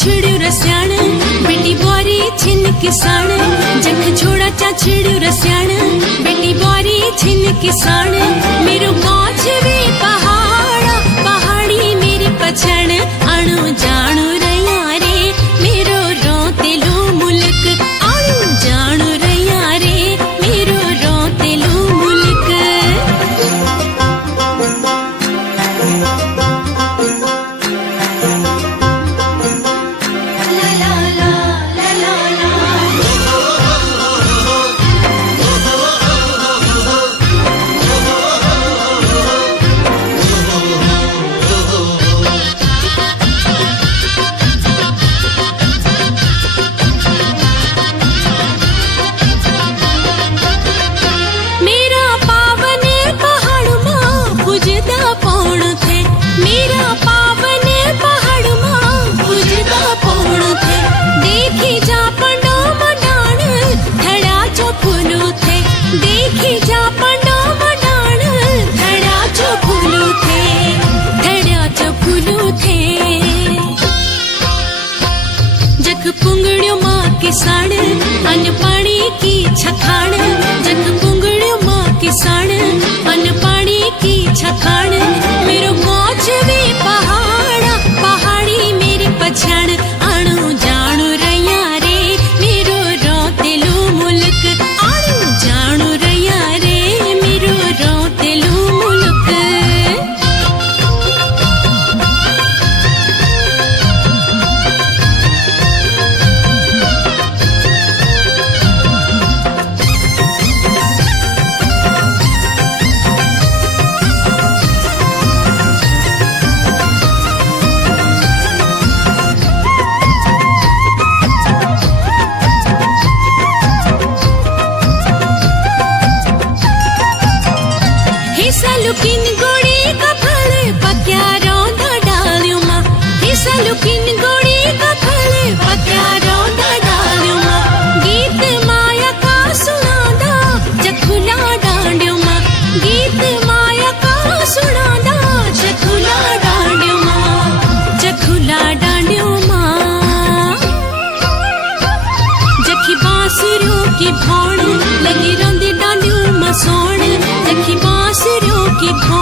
छिड़ू रस्याण बेटी बोरी छिन किसान जख छोड़ा चा छिड़ू रस्याण बेटी बोरी छिन किसान मेरो गाछ वे पहाड़ा पहाड़ी मेरी पछाण आणु जाणु रया रे मेरो रोतेलो मुल्क आणु जाणु रया रे मेरो रोतेलो मुल्क पुंगड़ियों माँ किसान अन पानी की छखाण जग पुंगड़ियों माँ किसान अन पानी की छखाण मेरो गाछ वे पहाड़ा पहाड़ी मेरी पछाण आणु जाणु रया रे मेरो रोतेलो मुल्क आणु जाणु रया रे मेरो रोतेलो मुल्क लुकिन गोड़ी का फल पक्या रौंदा डालियों माँ हिस्सा लुकिन गोड़ी का फल पक्या रौंदा डालियों माँ गीत माया का सुनादा जखुला डांडियों माँ गीत माया का सुनादा जखुला डांडियों माँ जखुला डांडियों माँ जखी बांसुरियों की भौण लगी रंदी डांडियों माँ सोण जखी बांसुरियों की भौण